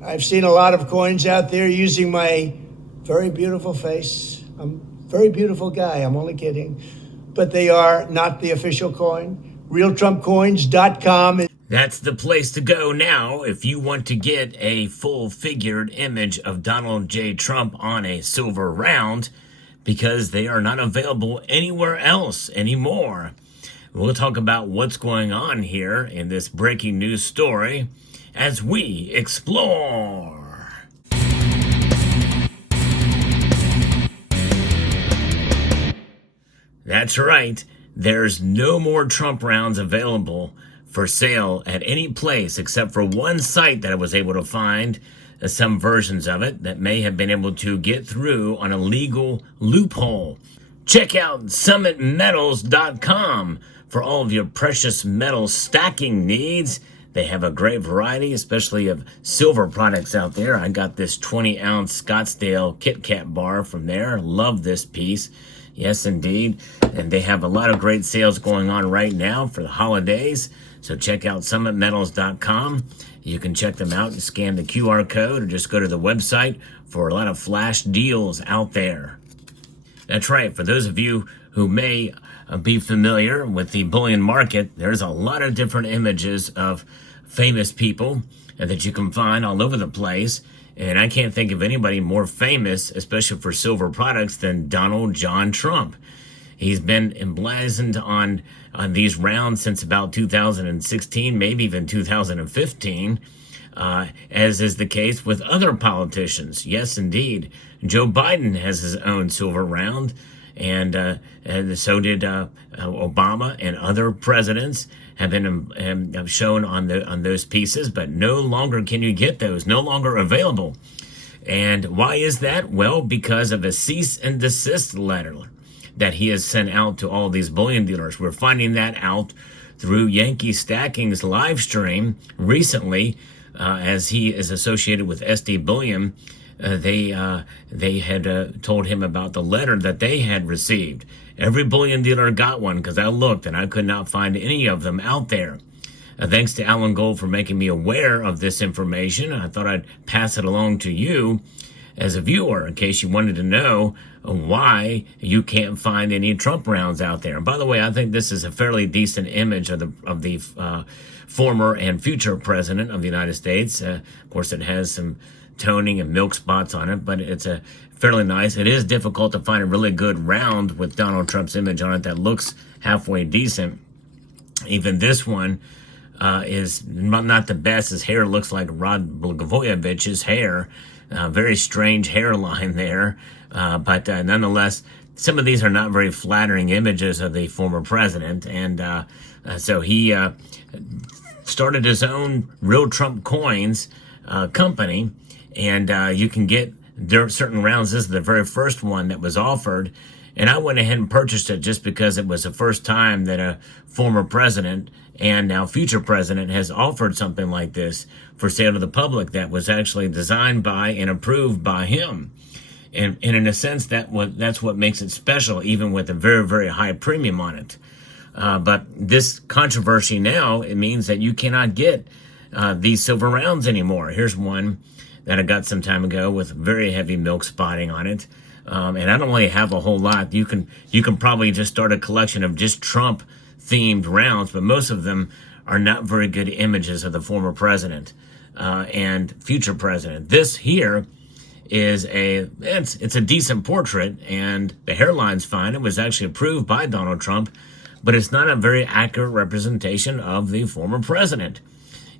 I've seen a lot of coins out there using my very beautiful face. I'm a very beautiful guy. I'm only kidding. But they are not the official coin. RealTrumpCoins.com. That's the place to go now if you want to get a full-figured image of Donald J. Trump on a silver round, because they are not available anywhere else anymore. We'll talk about what's going on here in this breaking news story as we explore. That's right. There's no more Trump rounds available for sale at any place except for one site that I was able to find some versions of it that may have been able to get through on a legal loophole. Check out summitmetals.com for all of your precious metal stacking needs. They have a great variety, especially of silver products out there. I got this 20-ounce Scottsdale Kit Kat bar from there. Love this piece. Yes, indeed. And they have a lot of great sales going on right now for the holidays. So check out summitmetals.com. You can check them out and scan the QR code or just go to the website for a lot of flash deals out there. That's right. For those of you who may be familiar with the bullion market, there's a lot of different images of famous people that you can find all over the place. And I can't think of anybody more famous, especially for silver products, than Donald John Trump. He's been emblazoned on these rounds since about 2016, maybe even 2015, as is the case with other politicians. Yes, indeed. Joe Biden has his own silver round, and so did Obama, and other presidents have been shown on those pieces, but no longer can you get those, no longer available. And why is that? Well, because of a cease and desist letter that he has sent out to all these bullion dealers. We're finding that out through Yankee Stacking's live stream recently, as he is associated with SD Bullion. They had told him about the letter that they had received. Every bullion dealer got one, because I looked and I could not find any of them out there. Thanks to Alan Gold for making me aware of this information. I thought I'd pass it along to you as a viewer in case you wanted to know why you can't find any Trump rounds out there. And by the way, I think this is a fairly decent image of the former and future president of the United States. Of course, it has some toning and milk spots on it, but it's a fairly nice. It is difficult to find a really good round with Donald Trump's image on it that looks halfway decent. Even this one is not the best. His hair looks like Rod Blagojevich's hair. Very strange hairline there. But nonetheless, some of these are not very flattering images of the former president. And so he started his own Real Trump Coins company. And you can get certain rounds. This is the very first one that was offered. And I went ahead and purchased it just because it was the first time that a former president and now future president has offered something like this for sale to the public that was actually designed by and approved by him. And in a sense, that's what makes it special, even with a very, very high premium on it. But this controversy now, it means that you cannot get these silver rounds anymore. Here's one that I got some time ago with very heavy milk spotting on it. And I don't really have a whole lot. You can probably just start a collection of just Trump themed rounds, but most of them are not very good images of the former president and future president. This here is it's a decent portrait, and the hairline's fine. It was actually approved by Donald Trump, but it's not a very accurate representation of the former president.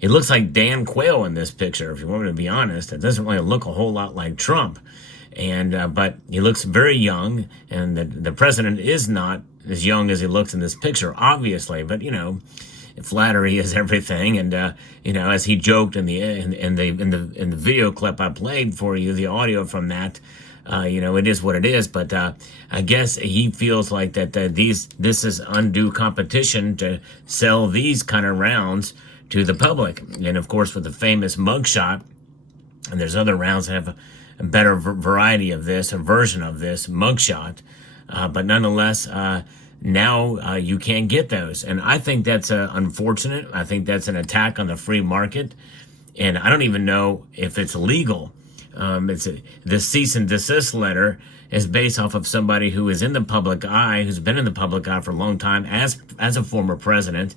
It looks like Dan Quayle in this picture, if you want me to be honest. It doesn't really look a whole lot like Trump. And but he looks very young, and the president is not as young as he looks in this picture, obviously. But you know, flattery is everything, and you know, as he joked in the video clip I played for you, the audio from that, you know, it is what it is. But I guess he feels like that this is undue competition to sell these kind of rounds to the public, and of course with the famous mugshot, and there's other rounds that have a better variety of this, a version of this mugshot, but nonetheless, now you can't get those, and I think that's unfortunate. I think that's an attack on the free market, And I don't even know if it's legal. The cease and desist letter is based off of somebody who is in the public eye, who's been in the public eye for a long time as a former president.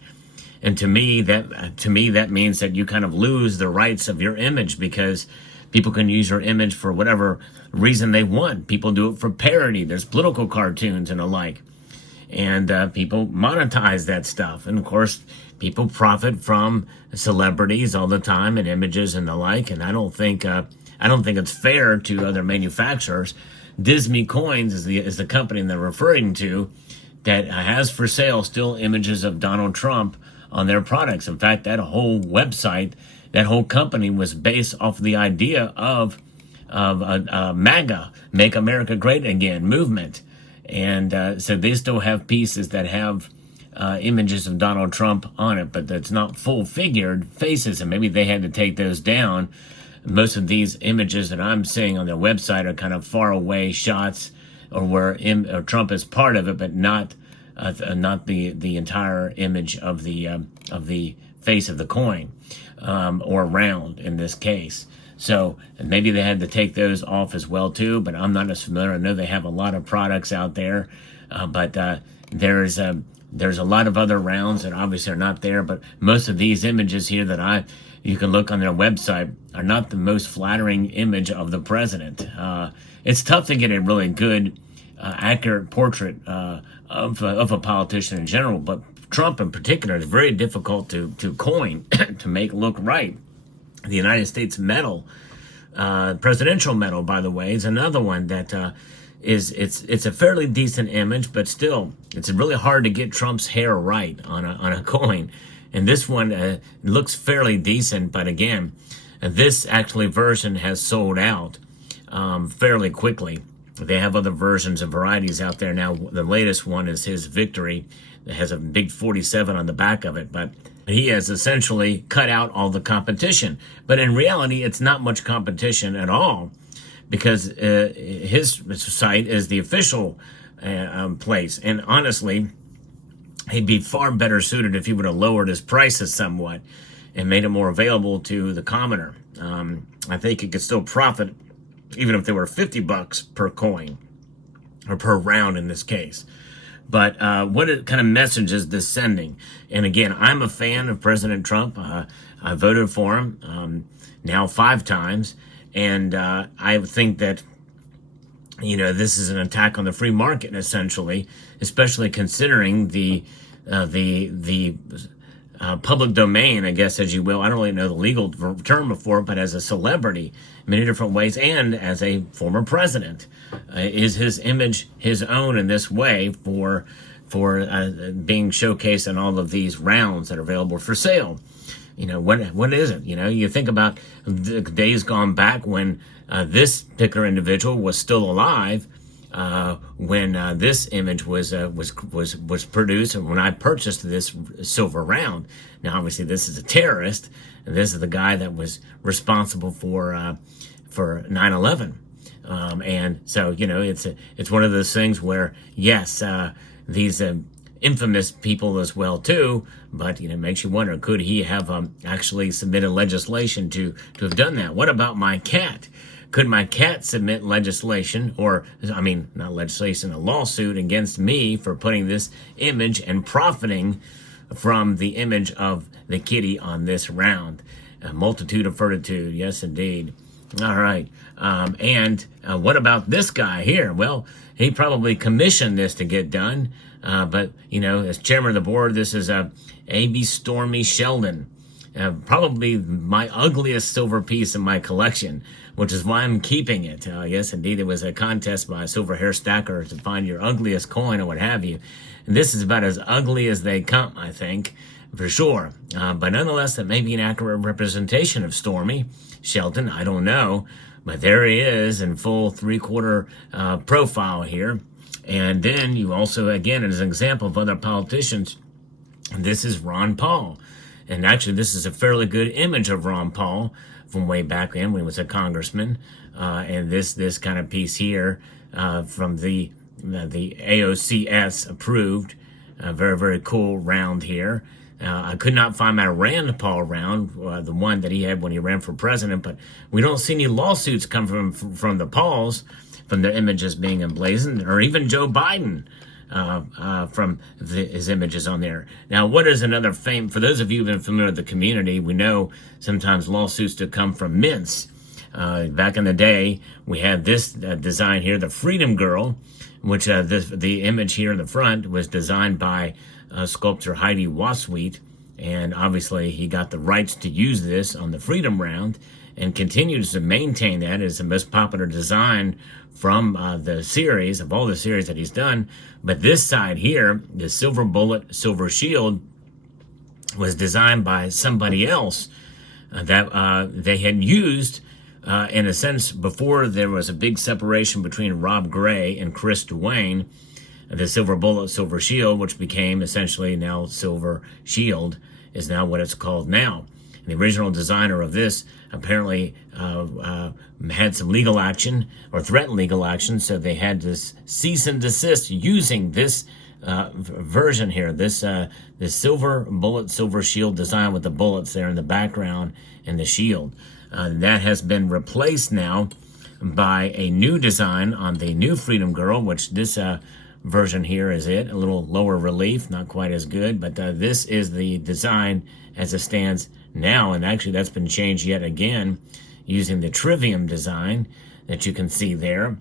And to me, that means that you kind of lose the rights of your image, because people can use your image for whatever reason they want. People do it for parody. There's political cartoons and the like. And people monetize that stuff. And of course, people profit from celebrities all the time and images and the like. And I don't think it's fair to other manufacturers. Disney Coins is the company they're referring to that has for sale still images of Donald Trump on their products. In fact, that whole website, that whole company was based off the idea of MAGA, Make America Great Again movement. And so they still have pieces that have images of Donald Trump on it, but that's not full figured faces, and maybe they had to take those down. Most of these images that I'm seeing on their website are kind of far away shots, or where Trump is part of it, but not the entire image of the face of the coin, or round in this case. So maybe they had to take those off as well too, but I'm not as familiar. I know they have a lot of products out there, but there's a lot of other rounds that obviously are not there. But most of these images here that you can look on their website are not the most flattering image of the president. It's tough to get a really good, accurate portrait of a politician in general, but Trump in particular is very difficult to coin to make look right. The United States medal, presidential medal, by the way, is another one that it's a fairly decent image, but still, it's really hard to get Trump's hair right on a coin. And this one looks fairly decent, but again, this actually version has sold out fairly quickly. They have other versions and varieties out there now. The latest one is his victory. It has a big 47 on the back of it, but he has essentially cut out all the competition. But in reality, it's not much competition at all, because his site is the official place. And honestly, he'd be far better suited if he would have lowered his prices somewhat and made it more available to the commoner. I think he could still profit even if they were $50 per coin, or per round in this case. But what kind of message is this sending? And again, I'm a fan of President Trump. I voted for him now 5 times. And I think that, this is an attack on the free market, essentially, especially considering the public domain, I guess, as you will. I don't really know the legal term for it, but as a celebrity in many different ways, and as a former president, is his image his own in this way for being showcased in all of these rounds that are available for sale? What is it? You think about the days gone back when this particular individual was still alive, when this image was produced, and when I purchased this silver round. Now, obviously, this is a terrorist, and this is the guy that was responsible for 9/11, and so it's one of those things where, yes, these infamous people as well too, but it makes you wonder, could he have actually submitted legislation to have done that? What about my cat? Could my cat submit legislation, not legislation, a lawsuit against me for putting this image and profiting from the image of the kitty on this round? A multitude of fortitude, yes indeed. All right, and what about this guy here? Well, he probably commissioned this to get done, but as chairman of the board, this is A.B. Stormy Sheldon. Probably my ugliest silver piece in my collection, which is why I'm keeping it. Yes, indeed, it was a contest by Silver Hair Stacker to find your ugliest coin or what have you. And this is about as ugly as they come, I think, for sure. But nonetheless, that may be an accurate representation of Stormy Sheldon. I don't know. But there he is in full 3/4 profile here. And then you also, again, as an example of other politicians, this is Ron Paul. And actually, this is a fairly good image of Ron Paul from way back then when he was a congressman. And this kind of piece here from the AOCS approved, very, very cool round here. I could not find my Rand Paul round, the one that he had when he ran for president, but we don't see any lawsuits come from the Pauls, from their images being emblazoned, or even Joe Biden from his images on there. Now, what is another fame? For those of you who've been familiar with the community, we know sometimes lawsuits to come from mints. Back in the day, we had this design here, the Freedom Girl, which the image here in the front was designed by sculptor Heidi Wasweit, and obviously he got the rights to use this on the Freedom Round and continues to maintain that as the most popular design from the series, of all the series that he's done. But this side here, the silver bullet, silver shield, was designed by somebody else that they had used in a sense before there was a big separation between Rob Gray and Chris Duane. The silver bullet, silver shield, which became essentially now silver shield, is now what it's called now. And the original designer of this apparently had some legal action or threatened legal action, so they had to cease and desist using this version here, this silver bullet, silver shield design with the bullets there in the background and the shield. That has been replaced now by a new design on the new Freedom Girl, which this version here is a little lower relief, not quite as good, but this is the design as it stands now, and actually that's been changed yet again using the Trivium design that you can see there,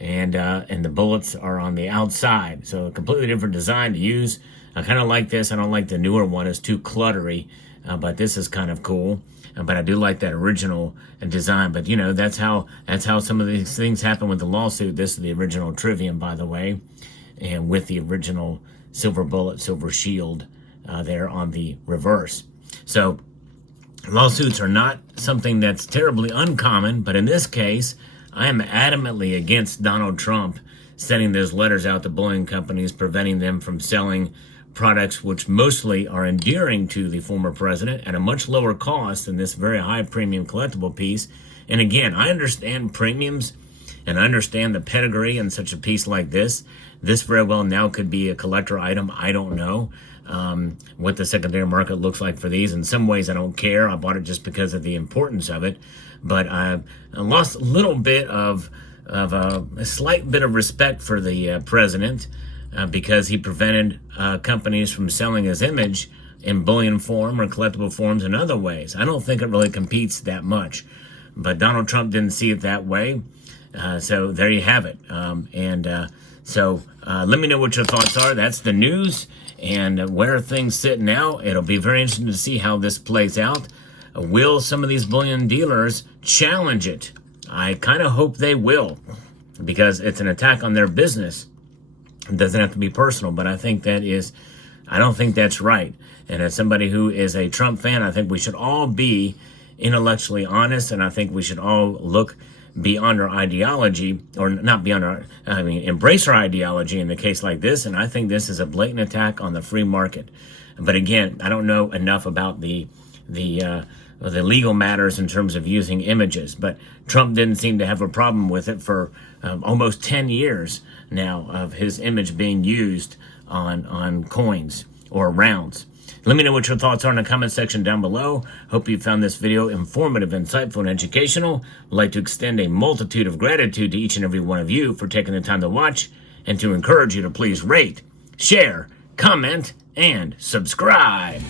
and the bullets are on the outside, so a completely different design to use. I kind of like this. I don't like the newer one; it's too cluttery, but this is kind of cool. But I do like that original design. But you know, that's how some of these things happen with the lawsuit. This is the original Trivium, by the way, and with the original silver bullet, silver shield there on the reverse. So lawsuits are not something that's terribly uncommon, but in this case, I am adamantly against Donald Trump sending those letters out to bullion companies, preventing them from selling products which mostly are endearing to the former president at a much lower cost than this very high premium collectible piece. And again, I understand premiums and I understand the pedigree in such a piece like this. This very well now could be a collector item. I don't know what the secondary market looks like for these. In some ways, I don't care. I bought it just because of the importance of it. But I lost a little bit of a slight bit of respect for the president because he prevented companies from selling his image in bullion form or collectible forms in other ways. I don't think it really competes that much. But Donald Trump didn't see it that way. So there you have it. So let me know what your thoughts are. That's the news and where things sit now. It'll be very interesting to see how this plays out. Will some of these bullion dealers challenge it? I kind of hope they will, because it's an attack on their business. It doesn't have to be personal, but I don't think that's right. And as somebody who is a Trump fan, I think we should all be intellectually honest, and I think we should all look beyond our ideology, or not beyond embrace our ideology in the case like this. And I think this is a blatant attack on the free market. But again, I don't know enough about the legal matters in terms of using images, but Trump didn't seem to have a problem with it for almost 10 years now of his image being used on coins or rounds. Let me know what your thoughts are in the comment section down below. Hope you found this video informative, insightful, and educational. I'd like to extend a multitude of gratitude to each and every one of you for taking the time to watch, and to encourage you to please rate, share, comment, and subscribe.